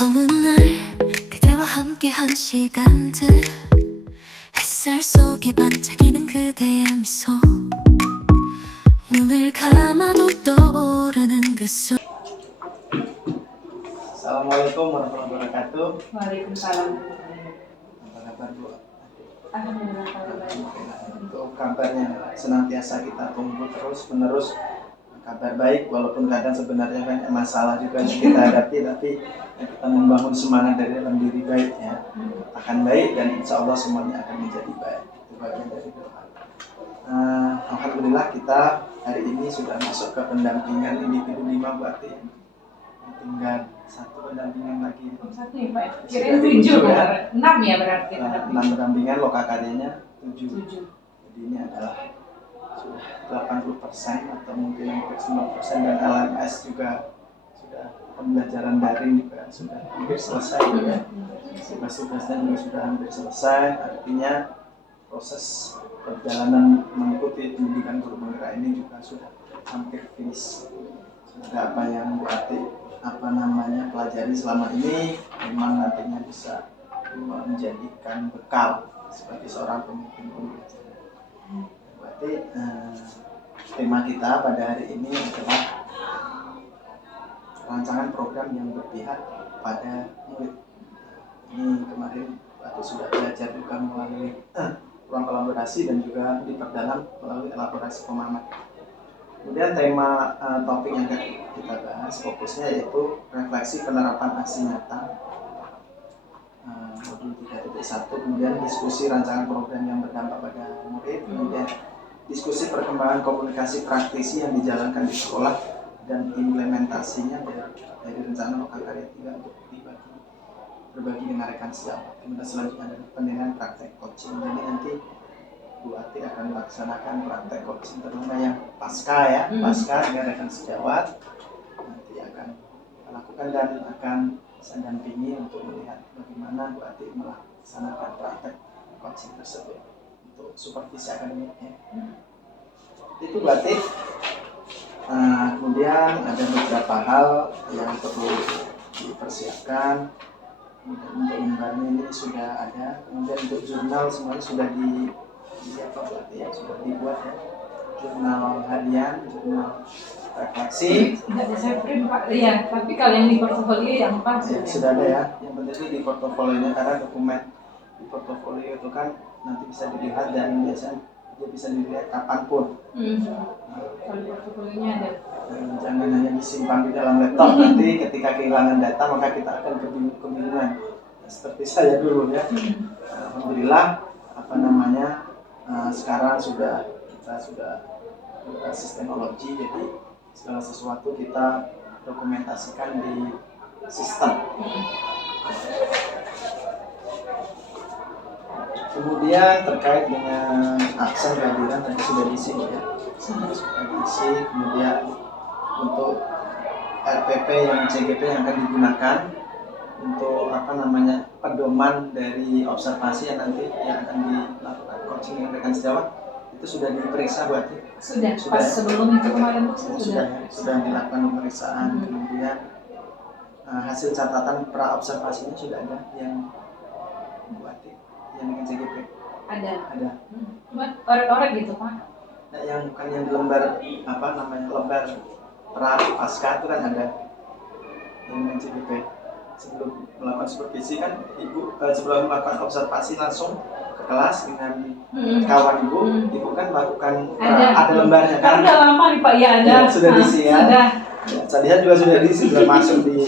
어느 날 그대와 함께한 시간들 햇살 속에 반짝이는 그대의 미소 눈을 감아도 떠오르는 그 속. Assalamualaikum warahmatullahi wabarakatuh. Waalaikumsalam. Apa kabar Bu? Alhamdulillah kalau baik. Untuk kabarnya senantiasa kita tunggu terus menerus kabar baik, walaupun kadang sebenarnya banyak masalah juga yang kita hadapi, tapi kita membangun semangat dari dalam diri baik ya, akan baik dan insya Allah semuanya akan menjadi baik. Itu bagian dari doa. Alhamdulillah kita hari ini sudah masuk ke pendampingan individu 5 berarti tinggal satu pendampingan lagi. Satu ya Pak? Kirain 7 ya? 6 ya berarti. 6 pendampingan, lokal karyanya 7. 7. Jadi ini adalah sudah 80% atau mungkin hampir 90%, dan LMS juga sudah pembelajaran daring juga sudah hampir selesai ya. Tugas-tugasnya juga sudah hampir selesai, artinya proses perjalanan mengikuti pendidikan guru penggerak ini juga sudah hampir finish. Semoga apa yang berarti pelajari selama ini memang nantinya bisa menjadikan bekal sebagai seorang pemimpin pembelajaran. Berarti tema kita pada hari ini adalah rancangan program yang berpihak pada murid. Ini kemarin waktu sudah belajar juga melalui ruang kolaborasi dan juga diperdalam melalui elaborasi pemahaman. Kemudian tema topik yang kita bahas fokusnya yaitu refleksi penerapan aksi nyata modul 3.1, kemudian diskusi rancangan program yang berdampak pada murid, kemudian diskusi perkembangan komunikasi praktisi yang dijalankan di sekolah dan implementasinya dari rencana lokal karya 3 untuk berbagi dengan rekan sejawat. Kemudian selanjutnya ada penilaian praktek coaching. Jadi nanti Bu Ati akan melaksanakan praktek coaching terutama yang pasca ya, pasca dengan rekan sejawat nanti akan lakukan dan akan saya dampingi untuk melihat bagaimana Bu Ati melaksanakan praktek coaching tersebut untuk supervisi akademiknya. Itu Bu Ati. Kemudian ada beberapa hal yang perlu dipersiapkan. Untuk lembarnya ini sudah ada, kemudian untuk jurnal semuanya sudah sudah dibuat ya, jurnal harian, jurnal refleksi. Tidak bisa print Pak, iya. Tapi kalau yang di portofolio yang pas Ya, sudah ada ya. Yang penting di portofolionya, karena dokumen di portofolio itu kan nanti bisa dilihat dan biasanya dia bisa dilihat kapanpun. Kalau di portofolionya ada. Jangan hanya disimpan di dalam laptop, nanti ketika kehilangan data maka kita akan kebingungan. Seperti saya dulu ya. Alhamdulillah sekarang kita sudah berbasis teknologi, jadi segala sesuatu kita dokumentasikan di sistem. Kemudian terkait dengan aksen kehadiran tadi sudah diisi ya. Sudah diisi. Kemudian untuk RPP yang CGP yang akan digunakan untuk pedoman dari observasi yang nanti yang akan dilakukan coaching dengan rekan sejawat itu sudah diperiksa berarti? Sudah. Pas sebelum itu kemarin sudah dilakukan pemeriksaan. Kemudian hasil catatan pra observasinya sudah ada yang berarti yang dengan CGP? Ada. Cuma orek-orek gitu Pak? Nah, yang bukan yang di lembar lembar pra pasca itu kan ada yang dengan CGP. Sebelum melakukan supervisi kan sebelum melakukan observasi langsung ke kelas dengan kawan ibu kan melakukan ada lembarnya kan? Udah lama nih Pak, ya ada. Ya, sudah diisi ya. Sudah. Ya, saya lihat juga sudah diisi, sudah masuk di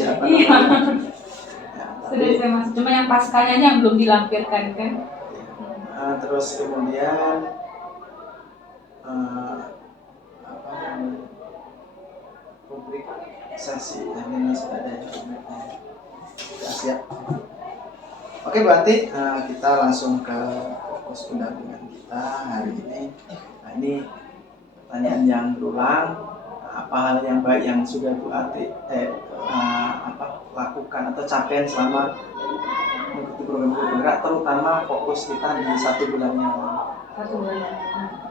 Sudah saya masuk, cuma yang paskanya yang belum dilampirkan kan? Terus kemudian publik sesi ini sudah ada ya, sudah siap. Oke, berarti kita langsung ke fokus pendampingan kita hari ini. Nah, ini pertanyaan yang berulang. Apa hal yang baik yang sudah Bu Ati lakukan atau capaian selama mengikuti program guru penggerak, terutama fokus kita di 1 bulan yang lalu. 1 bulan.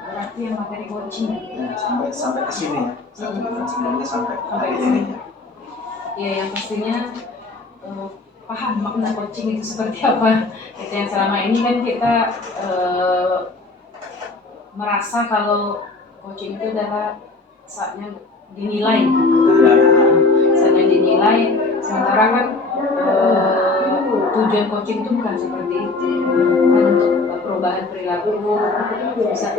Berarti yang materi coaching. Ya, sampai ke sini ya. 1 bulan sebelumnya sampai hari ini ya. Ya, yang pastinya paham makna coaching itu seperti apa. Itu yang selama ini kan kita merasa kalau coaching itu adalah saatnya dinilai, saatnya dinilai. Sementara kan tujuan coaching itu bukan seperti itu, kan untuk perubahan perilaku, bisa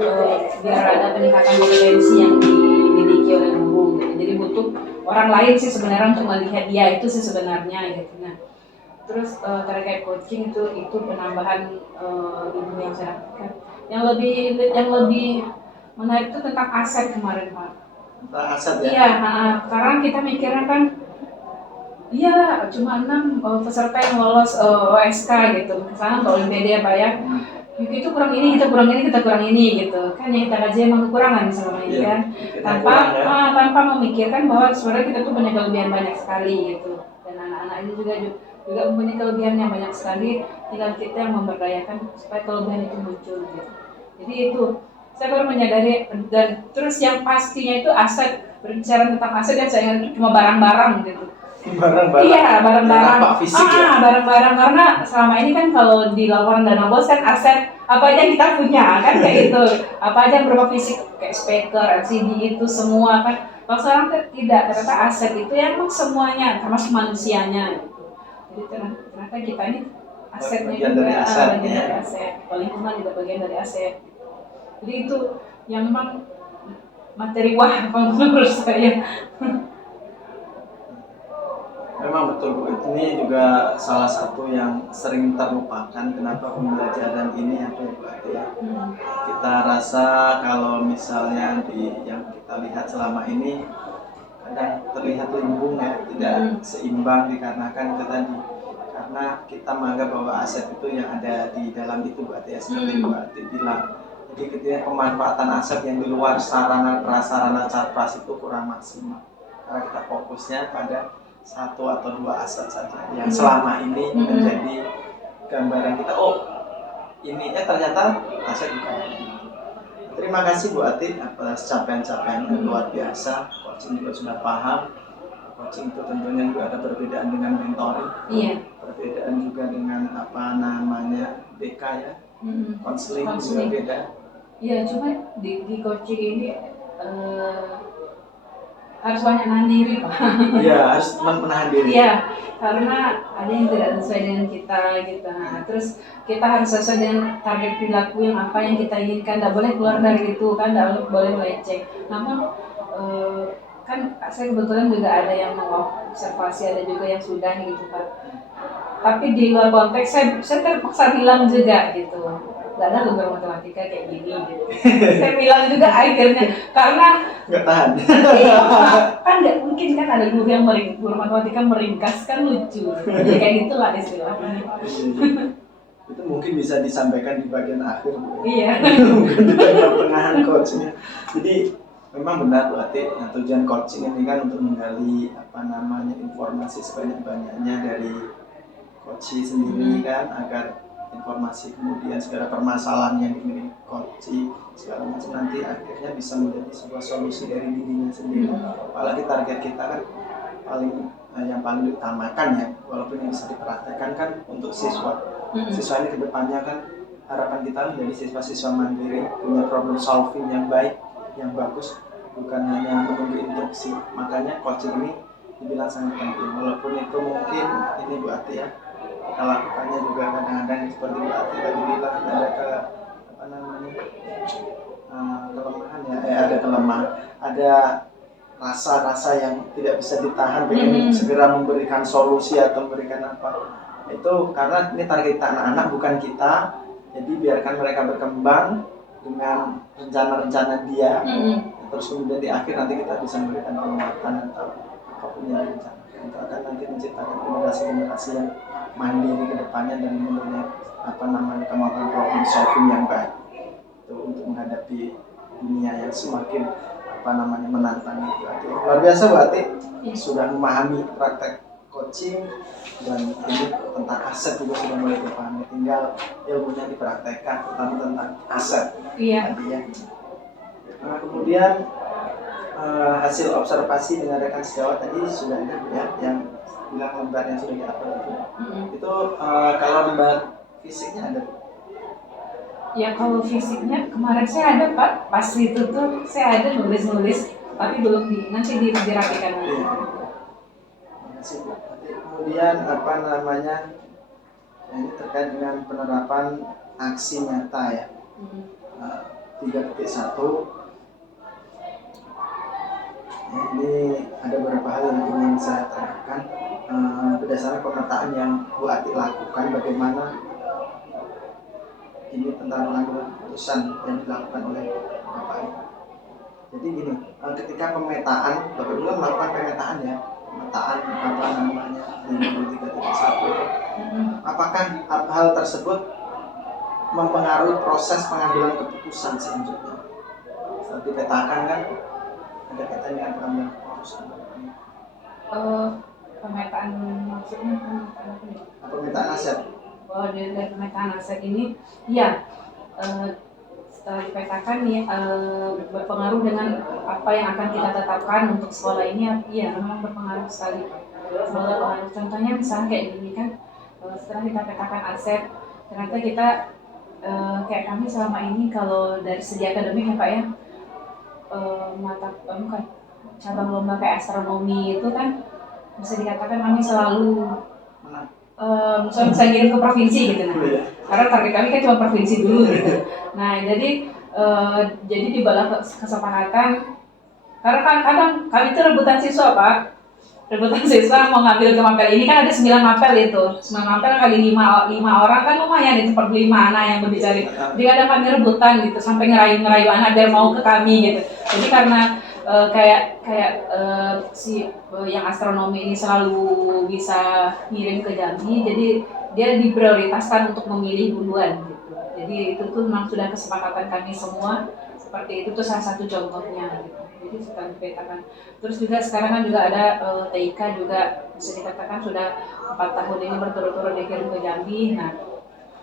biar ada peningkatan kompetensi yang dimiliki oleh guru gitu. Jadi butuh orang lain sih sebenarnya untuk melihat dia itu sih sebenarnya gitu. Nah, terus terkait coaching itu penambahan ilmu yang saya lakukan. Yang lebih menarik itu tentang aset kemarin, Pak. Tentang aset ya? Iya, karena kita mikirnya kan iya, cuma 6 peserta yang lolos OSK gitu. Misalnya untuk Olimpiade ya Pak ya. Itu kurang ini, kita kurang ini, kita kurang ini gitu. Kan yang kita kaji emang kekurangan selama ini kan. Tanpa memikirkan bahwa sebenarnya kita tuh punya kelebihan banyak sekali gitu. Dan anak-anak ini juga mempunyai kelebihan yang banyak sekali. Tinggal kita yang memberdayakan supaya kelebihan itu muncul gitu. Jadi itu saya baru menyadari, dan terus yang pastinya itu aset. Berbicara tentang aset yang saya ingat itu cuma barang-barang gitu. Barang-barang. Iya, barang-barang. Fisik ya? Barang-barang, karena selama ini kan kalau di laporan dana bos kan aset apa aja kita punya kan kayak gitu. Apa aja yang berupa fisik kayak speaker, LCD itu semua kan. Kalau sekarang tidak, ternyata aset itu ya emang semuanya termasuk manusianya gitu. Jadi ternyata kita ini asetnya bagian juga dari aset, bagian ya. dari aset. Lingkungan juga bagian dari aset. Jadi itu yang memang materi wah menurut saya. Memang betul Bu, ini juga salah satu yang sering terlupakan. Kenapa pembelajaran ini apa ya Bu Ati ya? Kita rasa kalau misalnya yang kita lihat selama ini kadang terlihat limbung ya, tidak seimbang dikarenakan karena kita menganggap bahwa aset itu yang ada di dalam itu Bu Ati ya, seperti Bu Ati bilang. Jadi ketika pemanfaatan aset yang di luar sarana prasarana Carpras itu kurang maksimal. Karena kita fokusnya pada 1 atau 2 aset saja yang selama ini menjadi gambaran kita. Oh, ini ternyata aset bukan. Terima kasih Bu Ati atas capaian-capaian yang luar biasa. Coaching juga sudah paham. Coaching itu tentunya juga ada perbedaan dengan mentoring. Iya. Perbedaan juga dengan BK ya. Konseling juga beda. Iya, cuma di coaching ini harus banyak nahan diri Pak. Iya, harus menahan diri. Iya, karena ada yang tidak sesuai dengan kita gitu. Nah, terus kita harus sesuai dengan target perilaku yang apa yang kita inginkan. Tidak boleh keluar dari itu kan, tidak boleh melenceng. Namun kan saya kebetulan juga ada yang mengobservasi, ada juga yang sudah gitu Pak. Tapi di luar konteks saya terpaksa bilang juga gitu. Gak ada guru matematika kayak gini gitu. Saya bilang juga akhirnya karena nggak tahan. Iya, kan nggak mungkin kan ada guru matematika meringkas kan lucu. Jadi kayak gitulah istilahnya. Itu mungkin bisa disampaikan di bagian akhir. Iya. Mungkin di pertengahan coachnya. Jadi memang benar berarti tujuan coaching ini kan untuk menggali informasi sebanyak-banyaknya dari coach sendiri kan, agar informasi kemudian segala permasalahan yang dimiliki coach segala macam nanti akhirnya bisa menjadi sebuah solusi dari dirinya sendiri. Apalagi target kita kan yang paling diutamakan ya, walaupun yang bisa dipraktekkan kan untuk siswa. Siswa ini kedepannya kan harapan kita menjadi siswa-siswa mandiri, punya problem solving yang baik, yang bagus, bukan hanya menunggu instruksi. Makanya coaching ini dibilang sangat penting, walaupun itu mungkin ini Bu Ati ya, kita lakukannya juga kadang-kadang seperti Bu Ati tadi bilang ada kelemahan, ada rasa-rasa yang tidak bisa ditahan, pengen segera memberikan solusi atau memberikan apa. Itu karena ini target anak-anak bukan kita, jadi biarkan mereka berkembang dengan rencana-rencana dia. Terus kemudian di akhir nanti kita bisa memberikan penguatan atau apapun yang direncanakan. Itu akan nanti menciptakan generasi-generasi yang mandiri ke depannya dan mempunyai kemampuan problem solving yang baik. Itu untuk menghadapi dunia yang semakin menantang itu. Luar biasa Bu Ati, sudah memahami praktek coaching dan ini tentang aset juga sudah mulai dipahami, tinggal ilmunya dipraktekkan, terutama tentang aset. Iya. Nah, kemudian hasil observasi dengan rekan sejawat tadi sudah ada ya, yang bilang lembar yang sudah di-upload itu. Mm-mm. Itu kalau lembar fisiknya ada. Ya kalau fisiknya kemarin saya ada Pak, pas itu tuh saya ada nulis-nulis, tapi belum nanti dirapikan lagi. Makasih Bu. Nanti kemudian apa namanya? Ini terkait dengan penerapan aksi nyata ya. Mm-mm. 3.1. Ya, ini ada beberapa hal yang ingin saya tanyakan berdasarkan pemetaan yang Bu Ati lakukan, bagaimana ini tentang pengambilan keputusan yang dilakukan oleh Bapak ini. Jadi gini, ketika pemetaan, Bapak dulu melakukan pemetaan ya, pemetaan apa namanya di 3.1 itu, apakah hal tersebut mempengaruhi proses pengambilan keputusan selanjutnya? Setelah dipetakan kan ada kaitannya dengan pengambilan keputusan. Pemetaan maksudnya pemetaan apa nih? Pemetaan aset. Oh, dari pemetaan aset ini, ya setelah dipetakan ya berpengaruh dengan apa yang akan kita tetapkan untuk sekolah ini, ya memang berpengaruh sekali. Berpengaruh. Contohnya misalnya kayak gini kan, setelah kita petakan aset, ternyata kita kayak kami selama ini kalau dari segi akademik ya Pak ya, mata bukan cabang lomba kayak astronomi itu kan bisa dikatakan kami selalu misalnya bisa ngirim ke provinsi gitu karena target kami kan cuma provinsi dulu gitu. Nah jadi di balik kesepakatan, karena kan kadang kami itu rebutan siswa Pak, rebutan siswa mau ngambil ke mapel ini kan ada 9 mapel itu, 9 mapel kali 5 orang kan lumayan itu per 5 anak yang berbicara. Jadi kadang kami rebutan gitu sampai ngerayu anak biar mau ke kami gitu. Jadi karena yang astronomi ini selalu bisa ngirim ke Jambi, jadi dia diprioritaskan untuk memilih duluan gitu. Jadi itu tuh memang sudah kesepakatan kami semua, seperti itu tuh salah satu contohnya gitu. Jadi sudah dipetakan. Terus juga sekarang kan juga ada TIK juga bisa dikatakan sudah 4 tahun ini berturut-turut dikirim ke Jambi. Nah,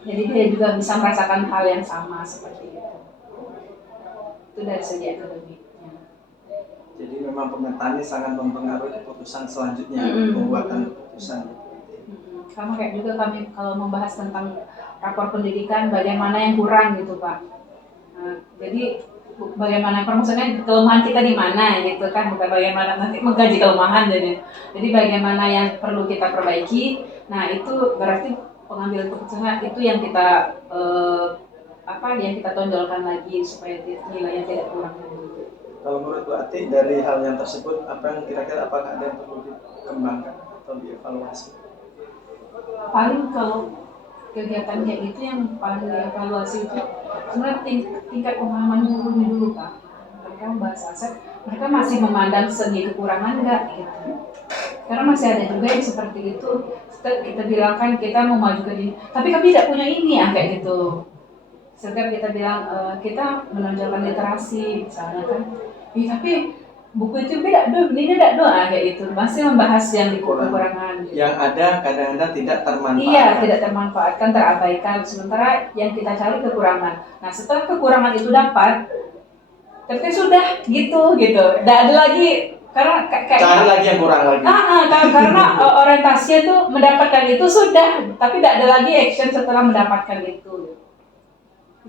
jadi dia juga bisa merasakan hal yang sama seperti itu. Itu dari segi akademiknya. Jadi memang pemetaan ini sangat mempengaruhi keputusan selanjutnya, pembuatan keputusan. Sama kayak juga kami kalau membahas tentang rapor pendidikan, bagaimana yang kurang gitu Pak. Nah, jadi bagaimana maksudnya kelemahan kita di mana gitu kan, bukan bagaimana nanti mengkaji kelemahan jadi bagaimana yang perlu kita perbaiki. Nah itu berarti pengambilan keputusan itu yang kita yang kita tonjolkan lagi supaya nilainya tidak kurang lagi. Kalau menurut Bu Ati dari hal yang tersebut, apa yang kira-kira apakah ada yang perlu dikembangkan atau dievaluasi? Paling kalau kegiatan kayak gitu yang paling dievaluasi itu sebenarnya tingkat pemahaman gurunya dulu Pak. Mereka membahas aset, mereka masih memandang segi kekurangan enggak gitu. Karena masih ada juga yang seperti itu. Kita bilang kan kita mau maju ke ini, tapi kami tidak punya ini ya kayak gitu. Setiap kita bilang kita menonjolkan literasi misalnya kan, tapi buku itu beda do, ini tidak do kayak gitu. Masih membahas yang di kekurangan. Gitu. Yang ada kadang-kadang tidak termanfaatkan. Iya, tidak termanfaatkan, terabaikan. Sementara yang kita cari kekurangan. Nah, setelah kekurangan itu dapat, tapi sudah gitu. Tidak ada lagi karena kayak cari lagi yang kurang lagi. Karena orientasinya tuh mendapatkan itu sudah, tapi tidak ada lagi action setelah mendapatkan itu.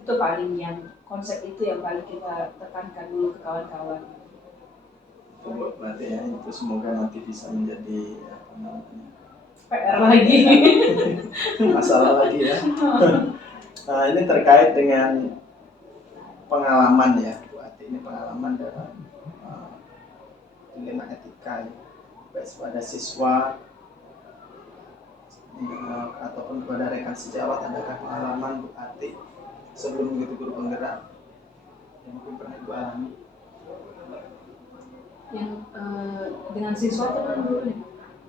Itu paling yang konsep itu yang paling kita tekankan dulu ke kawan-kawan. Berarti ya itu semoga nanti bisa menjadi PR lagi. Masalah lagi ya. Nah ini terkait dengan pengalaman ya Bu Ati, ini pengalaman dalam dilema etika ya. Baik kepada siswa ataupun kepada rekan sejawat, adakah pengalaman Bu Ati sebelum menjadi guru penggerak yang mungkin pernah Ibu alami? Yang dengan siswa atau kan dulu nih?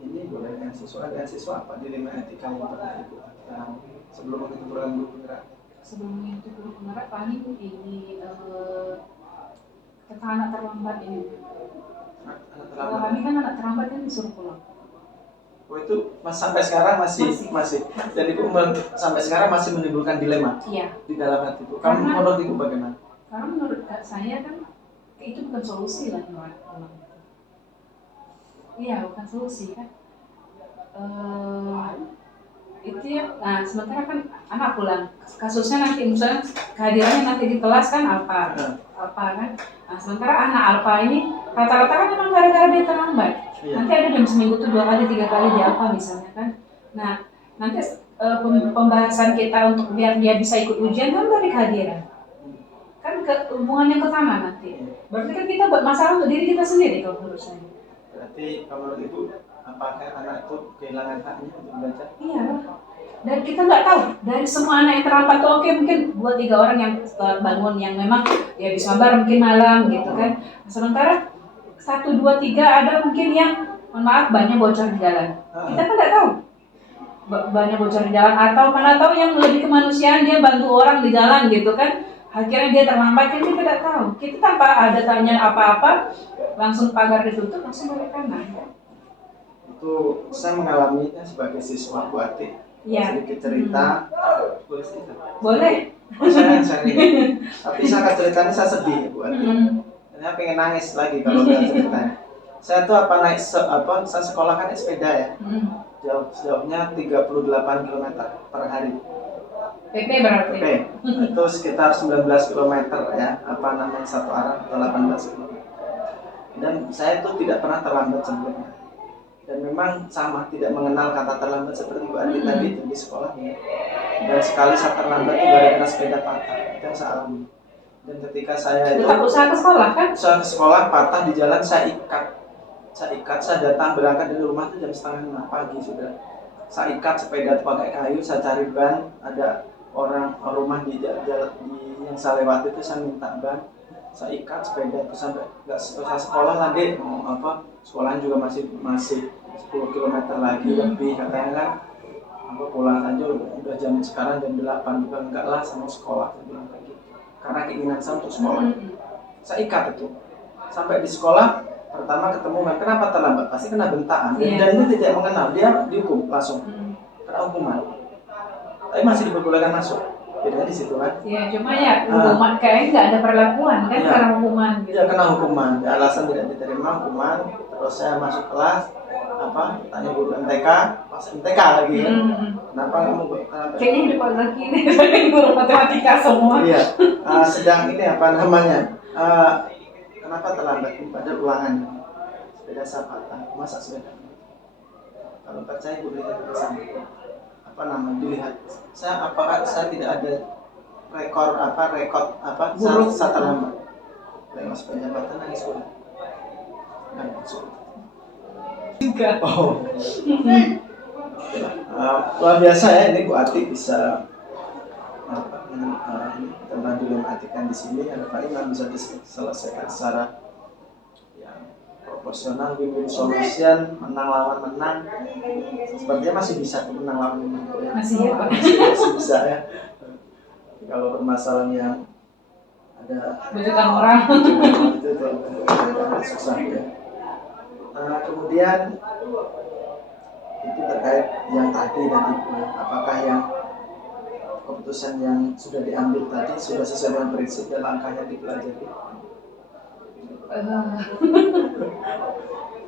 Ini boleh dengan siswa apa dilema etika yang pernah Ibu alami sebelum menjadi guru penggerak? Sebelum menjadi guru penggerak paling ini tentang anak terlambat ini. Kalau kami kan anak terlambat kan disuruh pulang. Oh itu sampai sekarang masih. Dan Ibu sampai sekarang masih menimbulkan dilema. Iya. Di dalam hati Ibu. Kamu menurut Ibu bagaimana? Karena menurut saya kan itu bukan solusi lah pulang. Iya, bukan solusi kan. eh, itu ya. Nah sementara kan anak pulang, kasusnya nanti misalnya kehadirannya nanti di kelas kan alfa kan. Nah sementara anak alfa ini rata-rata kan memang gara-gara dia terlambat. Iya. Nanti ada dalam seminggu tuh 2 kali 3 kali di alfa misalnya kan. Nah nanti pembahasan kita untuk biar dia bisa ikut ujian kan dari kehadiran. Kan hubungannya ke sana nanti. Berarti kan kita buat masalah untuk diri kita sendiri kalau menurut saya. Berarti kalau menurut Ibu, apakah anak itu kehilangan haknya untuk belajar? Iya. Dan kita nggak tahu dari semua anak yang terlambat tuh oke mungkin 2-3 orang yang telat bangun yang memang ya bisa sabar mungkin malam gitu kan. Sementara 1, 2, 3 ada mungkin yang mohon maaf banyak bocor di jalan. Kita kan nggak tahu banyak bocor di jalan atau mana tahu yang lebih kemanusiaan dia bantu orang di jalan gitu kan. Akhirnya dia terlambat kan kita tidak tahu. Kita tanpa ada tanya apa-apa langsung pagar ditutup langsung balik kanan. Itu saya mengalaminya sebagai siswa Bu Ati. Iya. Sedikit cerita, boleh cerita? Boleh. Oh, saya tapi saya ceritanya saya sedih Bu Ati. Saya pengen nangis lagi kalau nggak ceritanya. Saya tuh saya sekolah kan sepeda ya. Jauhnya 38 km per hari. PP berarti? PP. Itu sekitar 19 km ya, satu arah atau 18 km. Dan saya tuh tidak pernah terlambat sebelumnya. Dan memang sama, tidak mengenal kata terlambat seperti Bu Ati tadi itu di sekolahnya. Dan sekali saya terlambat itu gara-gara sepeda patah, itu yang saya alami. Dan ketika saya itu tetap usaha ke sekolah kan? usaha ke sekolah patah di jalan, saya datang berangkat dari rumah itu jam 5:30 pagi sudah. Saya ikat sepeda pakai kayu, saya cari ban, ada orang rumah di jalan yang saya lewati itu saya minta ban, saya ikat sepeda itu sampai nggak selesai sekolah tadi sekolahan juga masih 10 km lagi lebih katanya kan pulang aja udah jam sekarang jam 8 juga enggak lah sama sekolah saya bilang kayak gitu karena keinginan saya untuk sekolah. Saya ikat itu sampai di sekolah pertama ketemu kan kenapa terlambat pasti kena bentaan dan itu tidak mengenal dia dihukum langsung kena hukuman tapi masih diperbolehkan masuk bedanya di situ kan. Iya cuma ya hukuman kayaknya nggak ada perlakuan kan karena hukuman gitu. Ya kena hukuman alasan tidak diterima hukuman terus saya masuk kelas tanya guru MTK pas MTK lagi kan kenapa kamu kayaknya hidup lagi nih guru matematika semua. Iya sedang ini kenapa terlambat pada ulangan sepeda saya patah masa sepeda kalau percaya boleh lihat ke sana dilihat saya tidak ada rekor saya terlambat lewat sepeda patah nangis boleh kan masuk Juga. oh luar biasa ya ini Bu Ati bisa tentang dilematika di sini ada Pak Imam bisa diselesaikan secara yang proporsional win-win solution menang lawan menang sepertinya masih bisa menang lawan menang ya. Masih ya Pak masih bisa ya kalau permasalahan yang ada bujukan orang itu susah ya. Kemudian itu terkait yang tadi apakah yang keputusan yang sudah diambil tadi sudah sesuai dengan prinsip dan langkah yang dipelajari?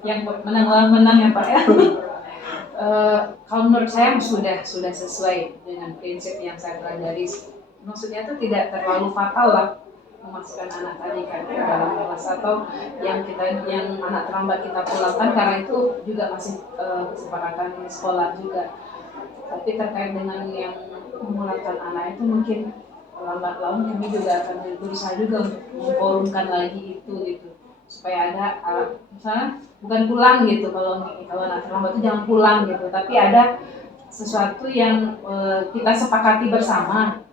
Yang menang lawan menang ya Pak ya. Kalau menurut saya sudah sesuai dengan prinsip yang saya pelajari. Maksudnya itu tidak terlalu fatal lah memasukkan anak tadi kan ke dalam kelas atau yang anak terlambat kita pulangkan karena itu juga masih kesepakatan sekolah juga. Tapi terkait dengan yang memulangkan anak itu mungkin lambat laun kami juga akan berusaha juga untuk memforumkan lagi itu gitu supaya ada misalnya bukan pulang gitu kalau anak terlambat itu jangan pulang gitu tapi ada sesuatu yang kita sepakati bersama.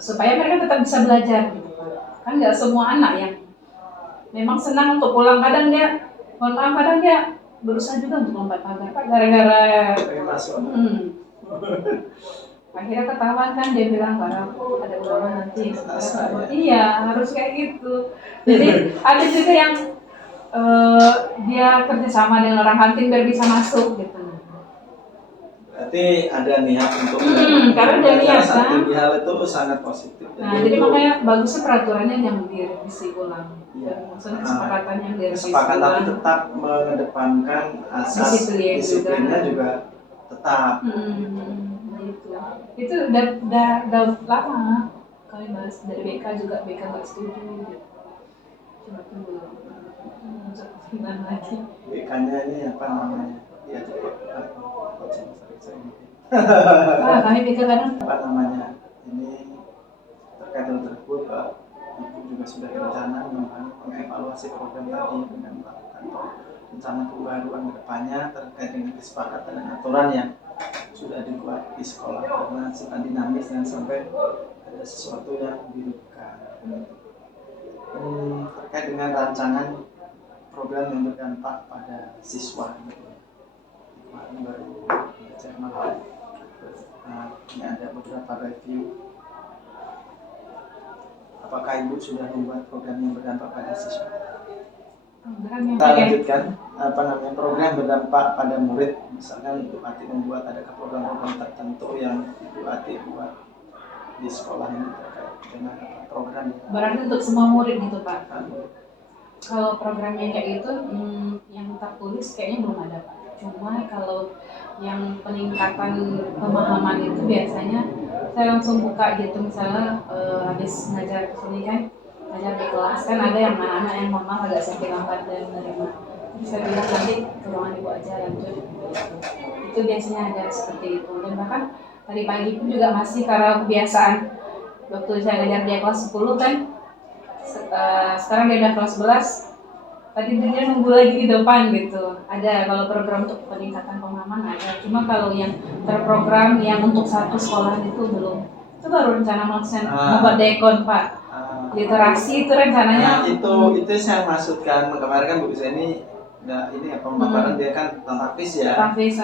Supaya mereka tetap bisa belajar gitu kan nggak semua anak yang memang senang untuk pulang kadang dia berusaha juga untuk lompat pagar Pak gara-gara akhirnya ketahuan kan dia bilang karena aku ada ulangan nanti iya harus kayak gitu jadi ada juga yang dia kerjasama dengan orang kantin biar bisa masuk gitu. berarti ada niat untuk karena ada niat, kan? tinggi hal itu sangat positif. Nah, jadi makanya bagusnya peraturannya yang direvisi ulang. Iya. Maksudnya kesepakatan yang direvisi kesepakatan tapi ulang. tetap mengedepankan asas Disiplin disiplinnya juga. juga tetap. Gitu. Itu udah lama kami bahas dari BK juga, BK nggak setuju gitu. Cuma tunggu muncul pimpinan lagi. BK-nya ini apa namanya? Ya cepat sering-sering. Kami BK kadang Apa namanya? Ini terkait hal tersebut, Ibu juga sudah berencana mengevaluasi program tadi dengan melakukan rencana pembaruan ke depannya terkait dengan kesepakatan dan aturan yang sudah dibuat di sekolah, karena sangat dinamis dan sampai ada sesuatu yang dirubahkan. Terkait dengan rancangan program yang berdampak pada siswa gitu. Kemarin baru belajar malam. Ini ada beberapa review. Apakah Ibu sudah membuat program yang berdampak pada siswa? Kita lanjutkan program berdampak pada murid. Misalkan Ibu Ati membuat adakah program-program tertentu yang Ibu Ati buat di sekolah ini terkait dengan program berarti untuk semua murid gitu Pak. Kalau program yang kayak itu yang tertulis kayaknya belum ada Pak. Cuma kalau yang peningkatan pemahaman itu biasanya saya langsung buka gitu, misalnya habis ngajar sini kan, ngajar di kelas kan ada yang anak-anak yang mama agak sedikit lambat dan menerima. Saya bilang nanti ke ruangan ibu aja lanjut. Itu biasanya ada seperti itu. Dan bahkan tadi pagi pun juga masih karena kebiasaan waktu saya ngajar dia kelas 10 kan, sekarang dia udah kelas 11. Tadi dia nunggu lagi di depan gitu. Ada kalau program untuk peningkatan pemahaman ada. Cuma kalau yang terprogram yang untuk satu sekolah itu belum. Itu baru rencana membuat dekon Pak. Literasi itu rencananya. Itu saya maksudkan kemarin kan Bu Zeni ini pemaparan dia kan tentang ya. Tafis,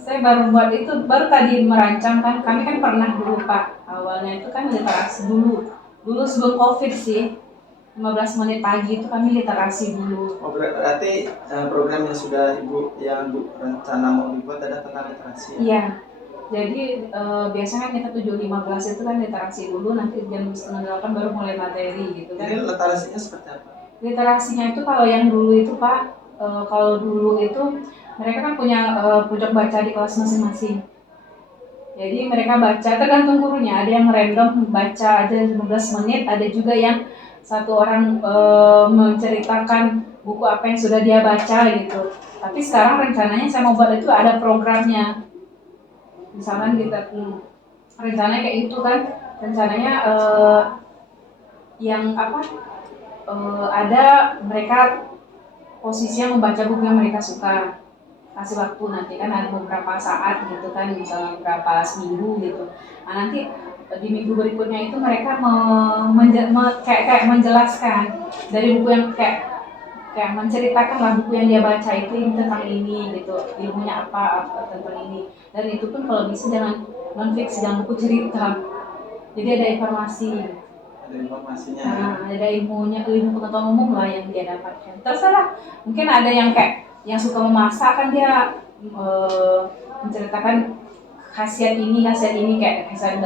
saya baru buat itu baru tadi merancang kan. Kami kan pernah dulu Pak. Awalnya itu kan literasi dulu sebelum COVID sih. 15 menit pagi itu kami literasi dulu. Oh, berarti program yang sudah Ibu rencana mau dibuat ada tentang literasi ya? Iya. Jadi biasanya kita 7.15 itu kan literasi dulu, nanti jam 7:30 baru mulai materi gitu kan. Ini literasinya seperti apa? Literasinya itu kalau yang dulu itu Pak, kalau dulu itu mereka kan punya pojok baca di kelas masing-masing. Jadi mereka baca tergantung gurunya, ada yang random baca aja 15 menit, ada juga yang satu orang menceritakan buku apa yang sudah dia baca gitu. Tapi sekarang rencananya saya mau buat itu ada programnya. Misalkan kita rencananya kayak itu kan, rencananya yang ada mereka posisinya membaca buku yang mereka suka. Kasih waktu nanti kan ada beberapa saat gitu kan, misalnya beberapa seminggu gitu. Nah nanti di minggu berikutnya itu mereka kayak menjelaskan dari buku yang kayak menceritakan lah buku yang dia baca itu ini tentang ini gitu, ilmunya apa tentang ini. Dan itu pun kalau bisa jangan non fiksi, jangan buku cerita. Jadi ada informasi. Ada informasinya. Nah, ada ilmu pengetahuan umum lah yang dia dapatkan. Terserah. Mungkin ada yang kayak yang suka memasak kan dia menceritakan khasiat ini kayak khasiat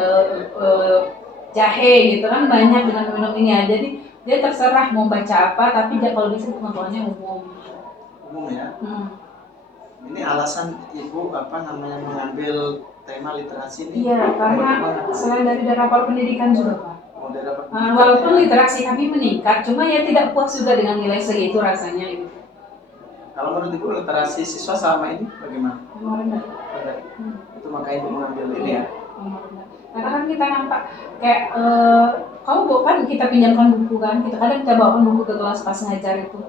jahe gitu kan, banyak dengan minum ini ya. Jadi dia terserah mau baca apa, tapi dia kalau bisa pengetahuannya umum. Umum ya. Ini alasan Ibu mengambil tema literasi ini? Iya, karena selain dari rapor pendidikan juga Pak. Walaupun literasi kami meningkat, cuma ya tidak puas juga dengan nilai segitu rasanya gitu. Kalau menurut Ibu literasi siswa selama ini bagaimana? Rendah. Itu makanya Ibu mengambil ini ya? Karena kan kita nampak kayak kamu kan kita pinjamkan buku kan, kita kadang kita bawakan buku ke kelas pas ngajar itu.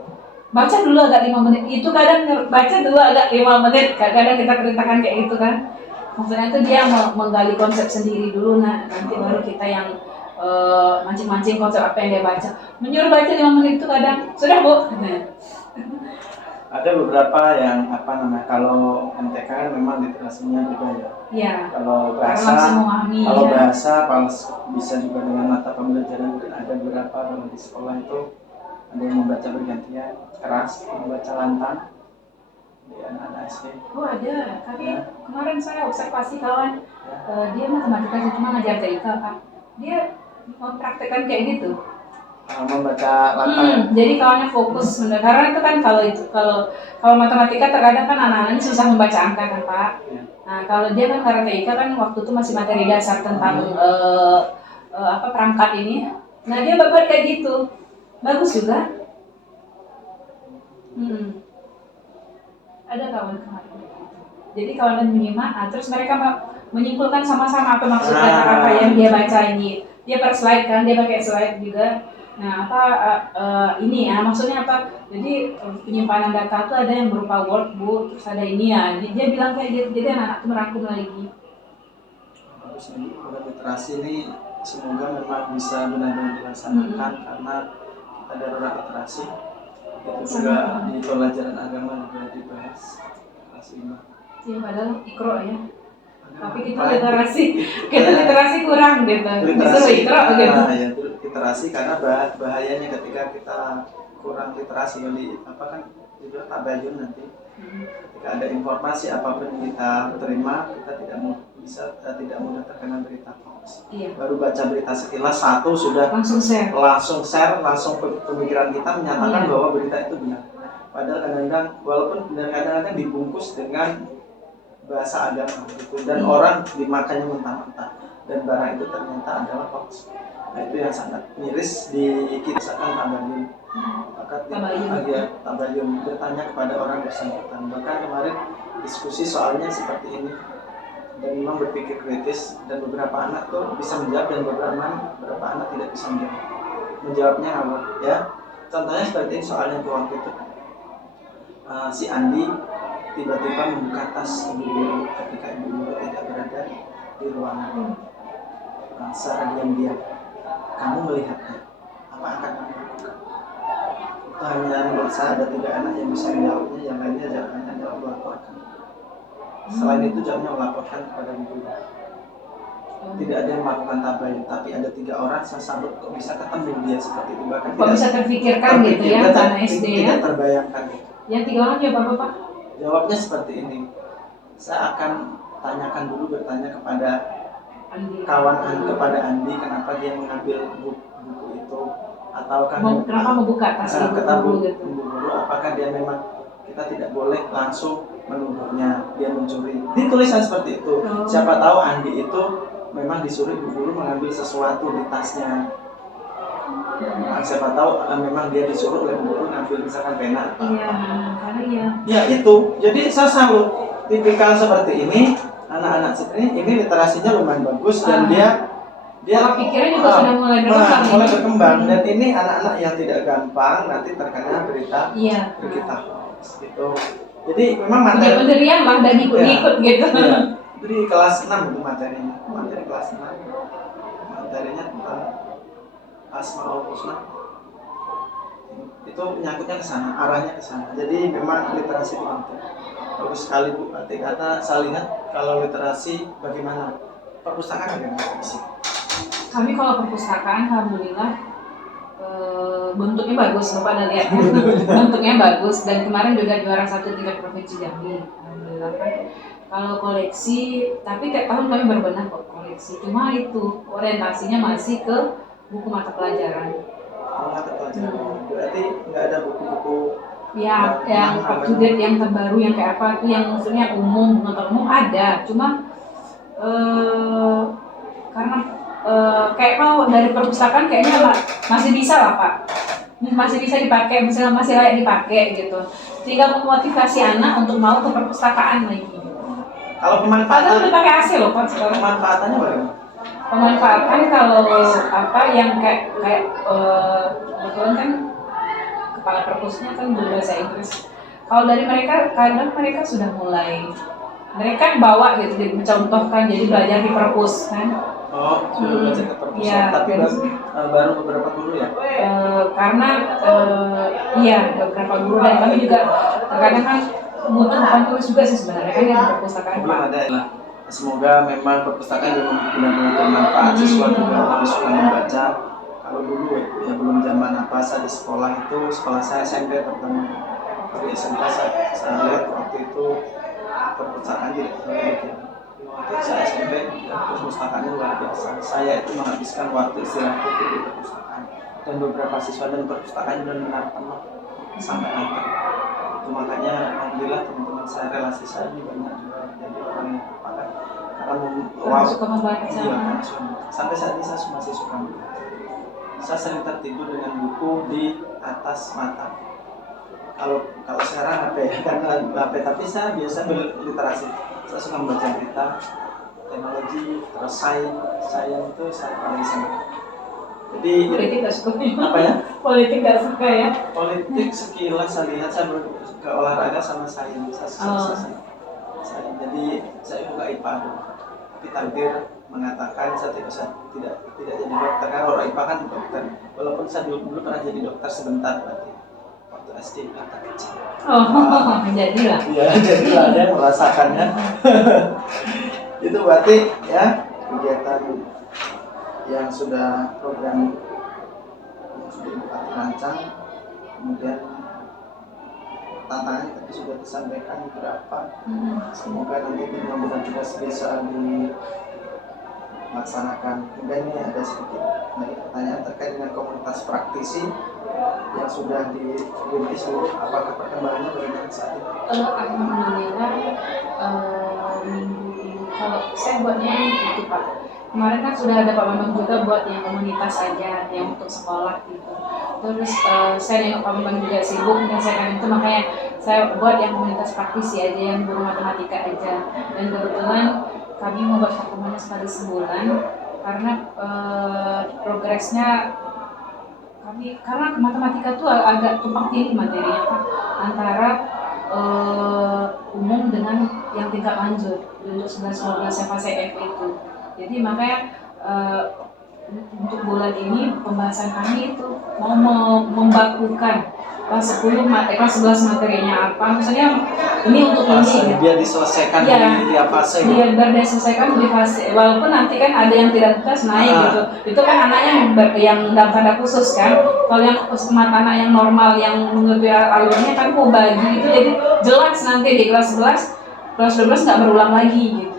Baca dulu agak 5 menit, itu kadang baca dulu agak 5 menit, kadang kita perintahkan kayak gitu kan. Maksudnya itu dia menggali konsep sendiri dulu, nanti baru kita yang mancing-mancing konsep apa yang dia baca. Menyuruh baca 5 menit itu kadang, sudah Bu. Ada beberapa yang kalau MTK kan memang literasinya juga ya. Iya. Kalau bahasa bisa juga dengan mata pembelajaran. Ada beberapa di sekolah itu ada yang membaca bergantian, keras, membaca lantang. di anak-anak SD? Oh ada, tapi Ya. kemarin saya observasi kawan, Ya. dia matematika sih, cuma ngajar TIK Kak. Dia mempraktekkan kayak gitu. Membaca latar. Jadi kawannya fokus karena itu kan kalau matematika terkadang kan anak-anak ini susah membaca angka kan Pak. Ya. Nah kalau dia kan karena TIK kan waktu itu masih materi dasar tentang perangkat ini. Nah dia babat kayak gitu, bagus juga. Ada kawan kemarin. Jadi kawan menyimak, terus mereka menyimpulkan sama-sama apa maksudnya apa yang dia baca ini. Dia per slide kan, dia pakai slide juga. Nah ini ya maksudnya apa? Jadi penyimpanan data itu ada yang berupa workbook, terus ada ini ya. Dia bilang kayak gitu, jadi anak-anak itu merangkum lagi. Bagus nih, program literasi ini semoga memang bisa benar-benar dilaksanakan karena kita darurat literasi. Itu juga di pelajaran agama juga dibahas kelas 5. Ya padahal ikro ya. Tapi kita literasi kurang gitu. Disuruh ikro gitu. Ya, literasi karena bahayanya ketika kita kurang literasi kan juga tabayun nanti. Ketika ada informasi apapun yang kita terima, kita tidak mudah terkena berita hoax. Iya. Baru baca berita sekilas satu sudah langsung share, langsung pemikiran kita menyatakan bahwa berita itu benar. Padahal kadang-kadang walaupun kadang-kadang dibungkus dengan bahasa agama gitu dan orang dimakannya mentah-mentah dan barang itu ternyata adalah hoax. Nah itu yang sangat miris di kisahkan tabayun. Maka tabayun bertanya kepada orang bersangkutan. Bahkan kemarin diskusi soalnya seperti ini dan memang berpikir kritis dan beberapa anak tuh bisa menjawab dan beberapa anak tidak bisa menjawab. Menjawabnya ngawur ya. Contohnya seperti ini soalnya waktu itu si Andi tiba-tiba membuka tas ibu guru ketika ibu guru tidak berada di ruangan. Secara diam-diam kamu melihatnya, apa akan kamu lakukan? Itu hanya menurut saya ada 3 anak yang bisa menjawabnya, yang lainnya jawabannya adalah melaporkan. Selain itu jawabnya melaporkan kepada guru. Tidak ada yang melakukan tabayun, tapi ada 3 orang saya salut kok bisa ketemu dia seperti itu. Bahkan kok bisa terfikirkan gitu ya anak SD ya? Tidak terbayangkan gitu. Yang 3 orang jawab apa Pak? Jawabnya seperti ini. Saya akan bertanya kepada kepada Andi kenapa dia mengambil buku itu atau kenapa membuka tas ibu gitu. Guru apakah dia memang kita tidak boleh langsung menuduhnya dia mencuri. Di tulisan seperti itu. Siapa tahu Andi itu memang disuruh ibu guru mengambil sesuatu di tasnya. Nah, siapa tahu memang dia disuruh oleh ibu guru ngambil misalkan pena. Iya, karena iya. Ya itu. Jadi saya salut tipikal seperti ini. Anak-anak seperti ini literasinya lumayan bagus dan dia pikirannya juga sudah mulai berkembang dan ini anak-anak yang tidak gampang nanti terkena berita hoax gitu. Jadi memang materi pendirian lah dan ikut gitu. Ya. Jadi kelas 6 itu materi kelas 6 materinya tentang Asmaul Husna. Itu menyangkutnya ke sana, arahnya ke sana. Jadi memang literasi itu penting. Bagus sekali Bu, karena saya lihat kalau literasi bagaimana perpustakaan bagaimana sih? Kami kalau perpustakaan alhamdulillah bentuknya bagus, Bapak ada lihat kan? Bentuknya bagus dan kemarin juga juara 1 tingkat provinsi Jambi. Alhamdulillah kan. Kalau koleksi, tapi tiap tahun kami berbenah kok koleksi. Cuma itu orientasinya masih ke buku mata pelajaran. Mata pelajaran. Berarti nggak ada buku-buku yang up to date, yang terbaru, yang kayak apa tuh, yang maksudnya umum, nonton umum ada, cuma karena kayak kalau dari perpustakaan kayaknya masih bisa lah Pak, masih bisa dipakai, misalnya masih layak dipakai gitu, sehingga memotivasi anak untuk mau ke perpustakaan lagi. Kalau pemanfaatan udah pakai AC loh Pak sekarang. Pemanfaatannya bagaimana? Pemanfaatan kalau apa yang kayak kebetulan kan kepala perpusnya kan berbahasa Inggris. Kalau dari mereka, kadang mereka sudah mulai, mereka bawa gitu, jadi mencontohkan, jadi belajar di perpus kan. Oh, sudah belajar ke perpus, ya, tapi baru beberapa guru ya? Karena beberapa guru dan kami juga terkadang kan butuh papan tulis juga sih sebenarnya kan yang perpustakaan. Belum ada ya. Semoga memang perpustakaan benar-benar bermanfaat siswa juga harus suka membaca. Kalau dulu ya belum zaman saya di sekolah saya SMP pertama Di SMK saya lihat waktu itu perpustakaan tidak terlalu bikin. Waktu saya SMP perpustakaannya luar biasa. Saya itu menghabiskan waktu istirahat itu di perpustakaan, dan beberapa siswa dan perpustakaan benar-benar penuh sampai antri. Itu makanya alhamdulillah teman-teman saya, relasi saya ini banyak juga jadi orang yang terpakai karena suka membaca. Iya, sampai saat ini saya masih suka membaca. Saya sering tertidur dengan buku di atas mata. Kalau sekarang HP ya, karena HP, tapi saya biasa berliterasi. Saya suka membaca berita, teknologi, terus sains itu saya paling senang. Jadi Politik gak suka apa ya? Politik gak suka ya? Politik sekilas saya lihat, saya ke olahraga sama sains. Saya jadi saya juga IPA dulu. Tapi takdir mengatakan saya tidak jadi dokter, karena orang IPA kan dokter. Walaupun saya dulu pernah jadi dokter sebentar berarti. Waktu SD kata kecil. Oh, jadilah. Iya, jadilah ada yang merasakannya. Itu berarti ya kegiatan yang sudah program yang sudah Ibu Ati rancang, kemudian tantangannya tadi sudah disampaikan beberapa. Semoga nanti mudah-mudahan juga bisa dilaksanakan. Kemudian ini ada sedikit lagi pertanyaan terkait dengan komunitas praktisi yang sudah dirintis dulu. Apakah perkembangannya bagaimana saat ini? Alhamdulillah, minggu ini kalau saya buatnya itu Pak. Kemarin kan sudah ada Pak Bambang juga buat yang komunitas aja, yang untuk sekolah gitu. Terus saya nengok Pak Bambang juga sibuk menyelesaikan itu, makanya saya buat yang komunitas praktisi aja, yang guru matematika aja. Dan kebetulan kami mau buat pertemuannya sekali sebulan karena progresnya kami, karena matematika tuh agak tumpang tindih materinya Pak, antara umum dengan yang tingkat lanjut untuk 11-12 yang fase F itu. Jadi makanya untuk bulan ini pembahasan kami itu mau membakukan kelas 10, kelas 11 materinya apa, maksudnya ini untuk Fase, ini ya. Biar diselesaikan Ya, di tiap fase. biar diselesaikan di fase, walaupun nanti kan ada yang tidak tuntas naik gitu. Itu kan anaknya yang dalam tanda khusus kan. Kalau yang anak yang normal yang mengerti alurnya kan mau bagi itu, jadi jelas nanti di kelas 11, kelas 12 nggak berulang lagi gitu.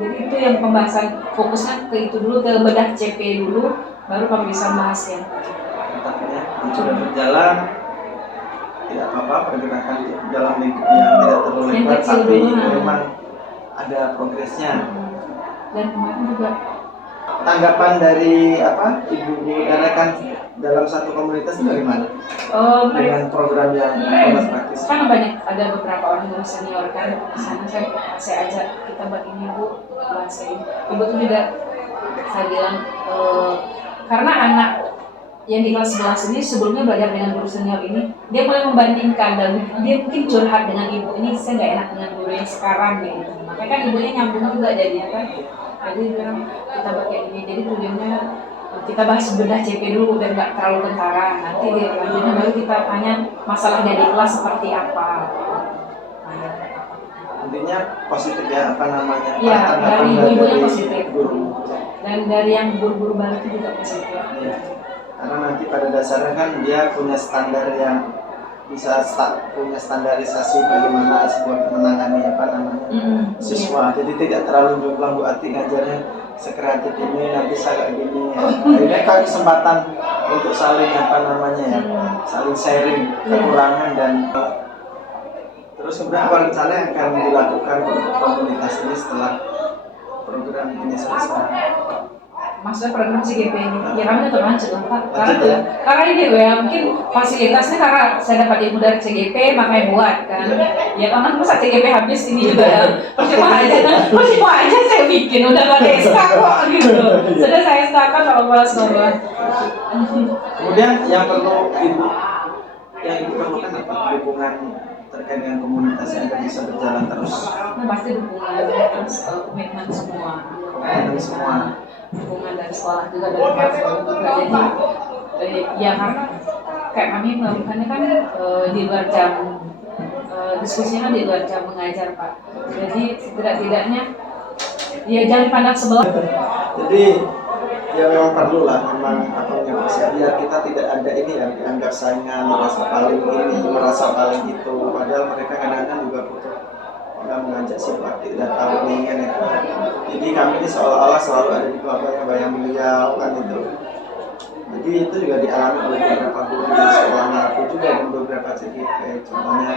Jadi itu yang pembahasan fokusnya ke itu dulu, ke bedah CP dulu, baru kami bisa bahas yang Tampaknya sudah berjalan, tidak apa-apa, pergerakan dalam lingkup yang tidak terlalu Yang lebar, kecil tapi dulu, memang ada progresnya. Dan kemarin juga Tanggapan dari ibu-ibu dan rekan dalam satu komunitas itu dari mana? Dengan program yang komunitas praktis. kan banyak, ada beberapa orang yang senior kan di sana, saya ajak kita buat ini Bu, bahasa ini. Ibu tuh juga saya bilang karena anak yang di kelas 11 ini sebelumnya belajar dengan guru senior ini, dia mulai membandingkan dan dia mungkin curhat dengan ibu, ini saya nggak enak dengan guru yang sekarang gitu. Makanya kan ibunya nyambung juga jadinya kan. Jadi bilang kita buat kayak ini, jadi tujuannya kita bahas bedah CP dulu dan nggak terlalu kentara. Nanti di lanjutnya baru kita tanya masalah dari kelas seperti apa. Intinya positif ya, Ya, dari ibu-ibunya positif. Guru. Dan dari yang guru-guru baru itu juga positif. Ya. Karena nanti pada dasarnya kan dia punya standar yang bisa punya standarisasi bagaimana sebuah menangani siswa. Jadi tidak terlalu jomplang Bu Ati ngajarnya sekreatif ini, nanti saya kayak gini. Ini kan kesempatan untuk saling saling sharing kekurangan dan terus kemudian apa rencana yang akan dilakukan untuk komunitas ini setelah program ini selesai? Maksudnya program CGP ini, ya kami tetap lanjut lah Pak. Lanjut ya? Karena ini ya mungkin fasilitasnya karena saya dapat ilmu dari CGP makanya buat kan. Ya karena masa CGP habis ini juga percuma aja saya bikin, udah gak ada SK kok gitu. Sudah saya SK kan kalau balas nomor. Kemudian yang perlu ibu perlukan apa? Dukungan terkait dengan komunitas yang akan bisa berjalan terus. Nah, pasti dukungan terus komitmen semua. Dukungan dari sekolah juga, dari platform juga. Jadi ya karena kayak kami melakukannya kan di luar jam diskusinya kan di luar jam mengajar Pak. Jadi setidak-tidaknya ya jangan pandang sebelah. Jadi Ya memang perlu lah, memang apa yang biar kita tidak ada ini ya dianggap saingan, merasa paling ini, merasa paling itu. Padahal mereka kadang-kadang juga butuh orang mengajak simpati dan tahu kan itu. Jadi kami ini seolah-olah selalu ada di bawah bayang beliau kan itu. Jadi itu juga dialami oleh beberapa guru di sekolahnya aku juga dan beberapa CGP. Contohnya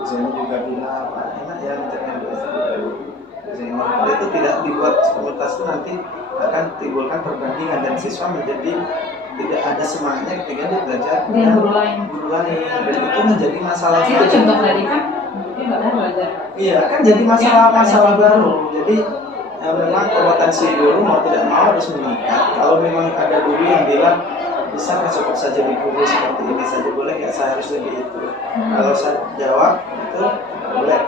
Bu Zeni juga bilang, Pak enak ya mencernya Bu Zeni. Kalau itu tidak dibuat komunitas itu nanti akan timbulkan perbandingan dan siswa menjadi tidak ada semangatnya ketika dia belajar dengan guru lain. Dan itu menjadi masalah Itu baru. contoh tadi kan dia nggak mau belajar. Iya kan jadi masalah baru. Jadi memang kompetensi guru mau tidak mau harus meningkat. Kalau memang ada guru yang bilang bisa cukup saja di guru seperti ini saja boleh nggak, saya harus lebih itu. Kalau saya jawab itu nggak boleh.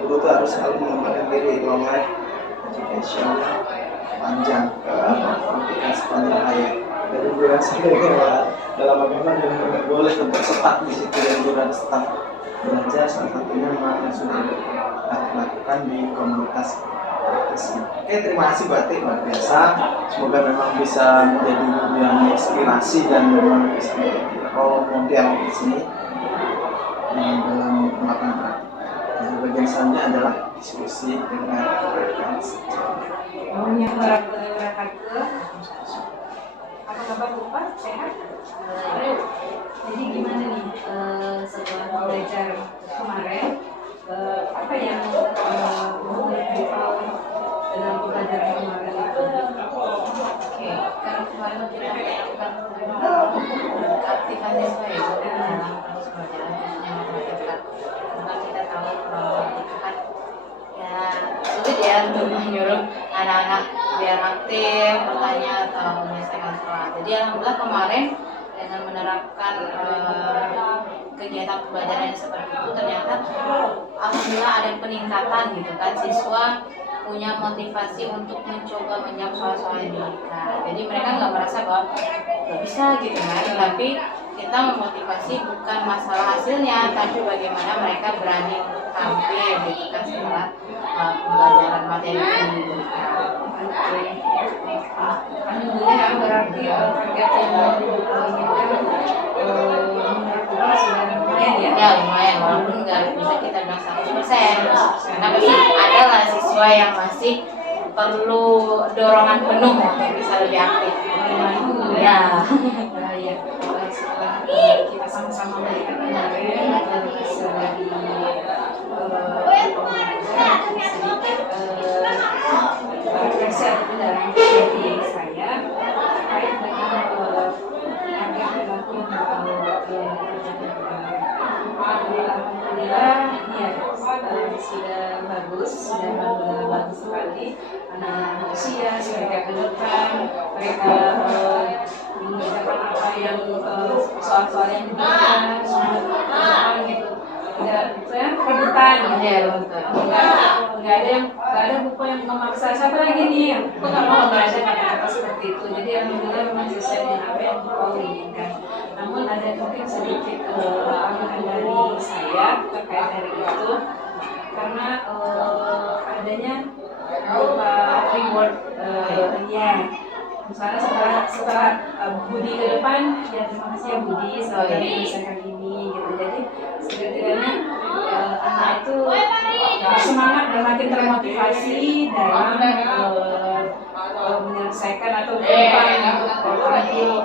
Guru itu harus selalu mengembangkan diri, mulai education-nya panjang ke pendidikan sepanjang hayat. Jadi bukan saya dalam bagaimana yang boleh untuk tetap di situ dan guru harus tetap belajar, salah satunya memang yang sudah dilakukan di komunitas praktisi. Oke, terima kasih Bu Ati, luar biasa. Semoga memang bisa menjadi guru yang inspirasi dan memang bisa menjadi role model di sini dalam melakukan praktik. Yang bagian selanjutnya adalah diskusi dengan rekan sejauh. Oh, yang berangkat ke apa kabar Bapak? Sehat? Jadi gimana nih setelah belajar kemarin apa yang membuat Bapak dalam pembelajaran kemarin itu? Oke, kalau kemarin kita melakukan keaktifan siswa ya dalam proses pembelajaran khususnya matematika. Karena kita tahu bahwa itu kan ya sulit ya untuk menyuruh anak-anak biar aktif, bertanya atau menyelesaikan soal. Jadi alhamdulillah kemarin dengan menerapkan kegiatan pembelajaran yang seperti itu ternyata alhamdulillah ada peningkatan gitu kan, siswa punya motivasi untuk mencoba menjawab soal-soal yang diberikan. Jadi mereka nggak merasa bahwa nggak bisa gitu kan, tapi kita memotivasi bukan masalah hasilnya, tapi bagaimana mereka berani untuk tampil gitu kan setelah pembelajaran materi yang diberikan. Alhamdulillah ya, berarti target yang diinginkan menurut Bapak sudah lumayan ya? Ya lumayan, walaupun nggak bisa kita bilang 100%, karena pasti ada lah siswa yang masih perlu dorongan penuh untuk bisa lebih aktif. Ya. Ya, setelah kita sama-sama melihat kemarin selagi sedikit refleksi atau dalam diri saya terkait dengan harga perilaku yang dikerjakan kemarin. Alhamdulillah, ya sudah bagus, sudah alhamdulillah bagus sekali. Anak-anak usia mereka ke depan, mereka mengerjakan apa yang soal-soal yang diberikan, semua gitu. Saya rebutan gitu. Nggak ada buku yang memaksa siapa lagi nih yang aku nggak mau belajar kata-kata seperti itu. Jadi alhamdulillah memang sesuai dengan apa yang kau inginkan. Namun ada mungkin sedikit arahan dari saya terkait dari itu karena adanya berupa reward ya. Misalnya setelah Budi ke depan, ya terima kasih ya Budi selalu menyelesaikan ini gitu. Jadi setidaknya anak itu bersemangat dan makin termotivasi dalam menyelesaikan atau tampil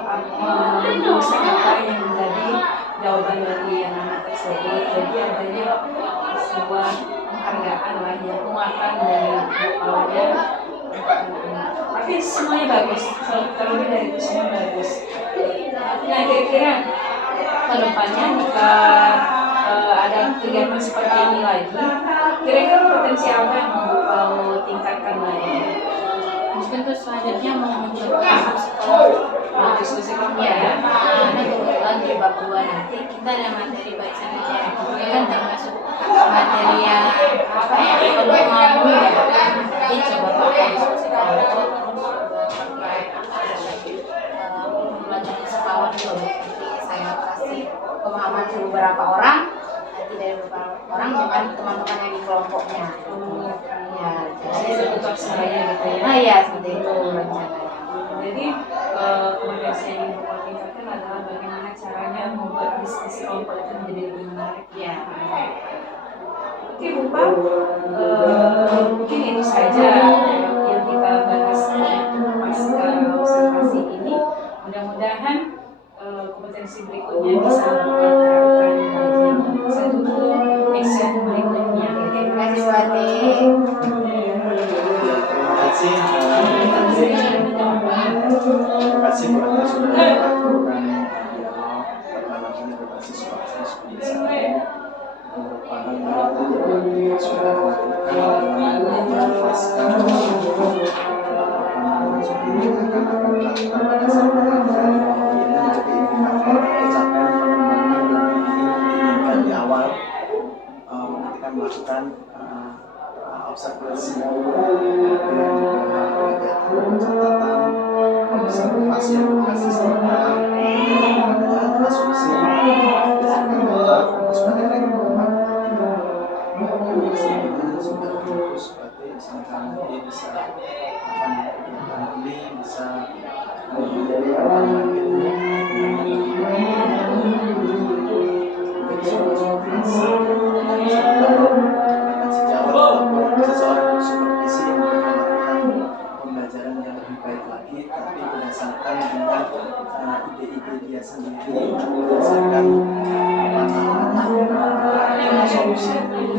menyelesaikan apa yang menjadi jawaban dari anak tersebut. Jadi adanya sebuah penghargaan lah ya, penguatan dari awalnya. Tapi semuanya bagus, terlebih dari itu semua bagus. Nah kira-kira ke depannya jika ada kegiatan seperti ini lagi, kira-kira potensi apa yang mau kau tingkatkan lagi? Mungkin terus selanjutnya mau mencoba diskusi kelompok ya, karena kebetulan di bab 2 nanti kita ada materi baik saja itu kan termasuk materi yang apa ya perlu pengalaman ya, nanti coba pakai diskusi kelompok terus belajarnya sekawan juga nanti saya kasih pemahaman ke beberapa orang, nanti dari beberapa orang dengan teman-teman yang di kelompoknya ya, jadi Swasembada gitu ya. Ah iya, seperti itu rencananya. Jadi kompetensi yang ingin Bapak tingkatkan adalah bagaimana caranya membuat diskusi kelompok itu menjadi lebih menarik. Ya. Oke Bu Pang, mungkin itu saja yang kita bahas pasca observasi ini. Mudah-mudahan kompetensi berikutnya bisa diterapkan dengan satu action berikutnya. Terima kasih Bu Ati. Terima kasih kepada sudah melakukan dialog pertama berbasis proses pembicaraan pada tadi sudah melakukan pasca akan dilakukan pada saat pengambilan menjadi indikator pencapaian perkembangan yang diinginkan di awal ketika melakukan observasi kemudian juga catatan observasi yang berbasis pada asumsi berdasarkan data fokus pada lingkungan sudah fokus berarti misalkan nanti bisa akan kegiatan ini bisa menjadi pertanyaan itu sejauh ataupun seseorang yang supervisi untuk melakukan pembelajaran yang lebih baik lagi, tapi berdasarkan dengan ide-ide dia sendiri, berdasarkan solusi di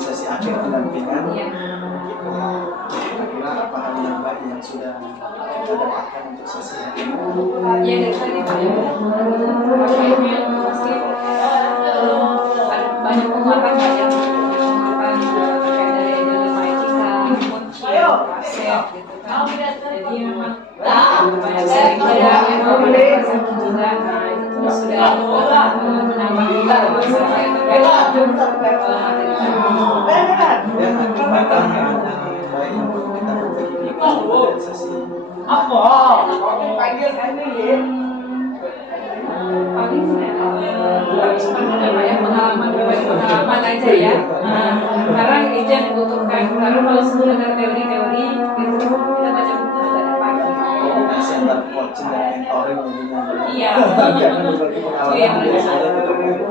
sesi akhir pendampingan. Kira-kira apa hal yang baik yang sudah kita dapatkan untuk sesi hari ini? Ya dari tadi Pak ya, pakainya pasti banyak penguatan Pak ya, penguatan terkait dari dilema etika, kunci, aset gitu kan. Jadi memang banyak sekali perasaan juga, nah itu sudah menambah kita masalah yang terkait dengan materi tadi. Dan akibatkan yang baik yang perlu kita perbaiki pada sesi paling harus apa ya, pengalaman aja ya. Karena itu yang dibutuhkan, karena kalau sekedar teori-teori gitu kita baca buku juga dapat. kombinasi antara coaching dan mentoring jadinya. Iya. Karena berbagi pengalaman biasanya itu kemudian ini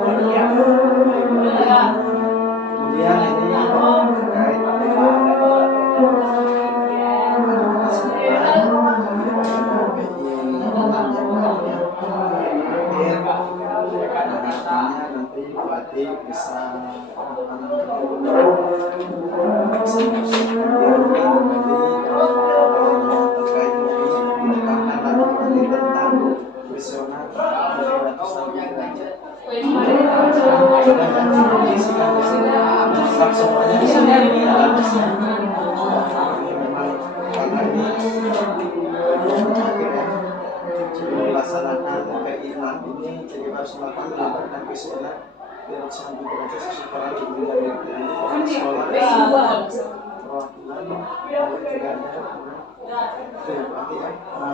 terkait nanti Bupati bisa terkait nanti tentang visioner semuanya bisa ini memang karena ini akhirnya melaksanakan PI6 ini jadi harus melakukan visioner biar bisa memperbaiki seseorang di bidang sekolah perwakilan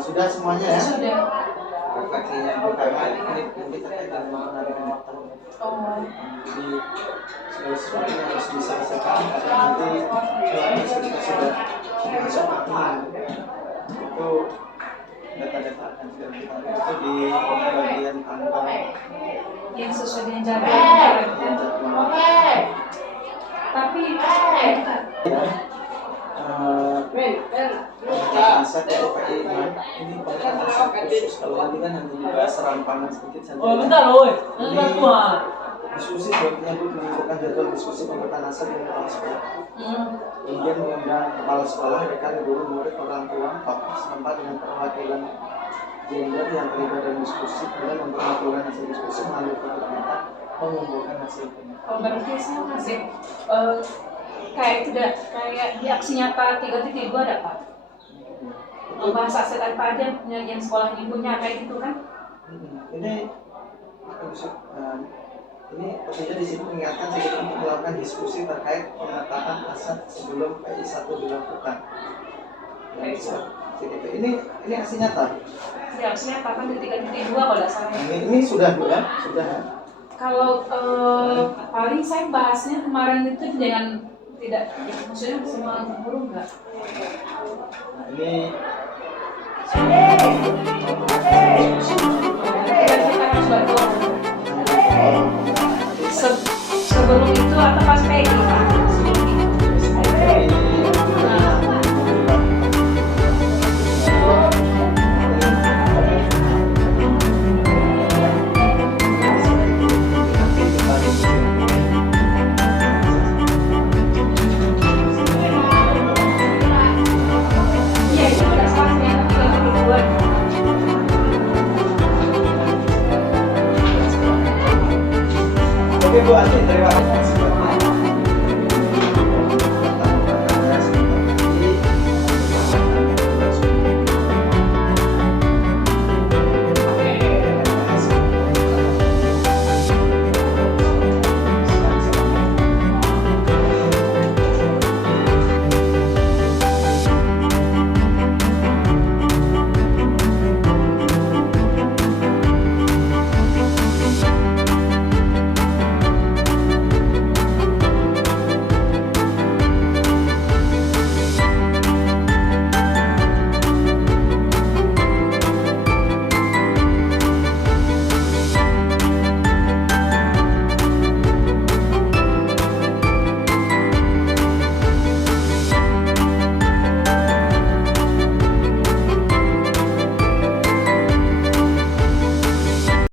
sudah semuanya ya refleksinya karena ini terkait dengan mengenai waktu. Jadi segala sesuatu yang harus diselesaikan karena nanti ketika sudah masuk itu data-data akan sudah kita itu di bagian tanggal Yang sesuai dengan jadwal. Tapi aset itu PI ini penggunaan aset khusus kalau tadi kan hanya dibahas serampangan sedikit saja. Diskusi buatnya itu menentukan jadwal diskusi penggunaan aset yang sekolah. Kemudian mengundang kepala sekolah, rekan guru, murid, orang tua, tokoh setempat dengan perwakilan gender yang terlibat dalam diskusi, kemudian memperlakukan hasil diskusi melalui foto data, mengumpulkan hasil penelitian. Oh, berarti sama sih. Kayak tidak kayak di aksi nyata 3.2 ada Pak. Bahasa aset apa aja yang sekolah ini punya kayak gitu kan? Ini tentunya di sini mengingatkan sedikit untuk melakukan diskusi terkait pemetaan aset sebelum PI 1 dilakukan. Ini aksi nyata. Ya, aksi nyata kan di 3.2 kalau tidak salah. Ini sudah bukan? Sudah. Kalau paling saya bahasnya kemarin itu dengan tidak, maksudnya semua guru enggak. Nah, ini Kita harus bantu. Sebelum itu atau pas PI Pak? Nah, iya itu udah salah ternyata 32. Oke Bu Asti, terima kasih.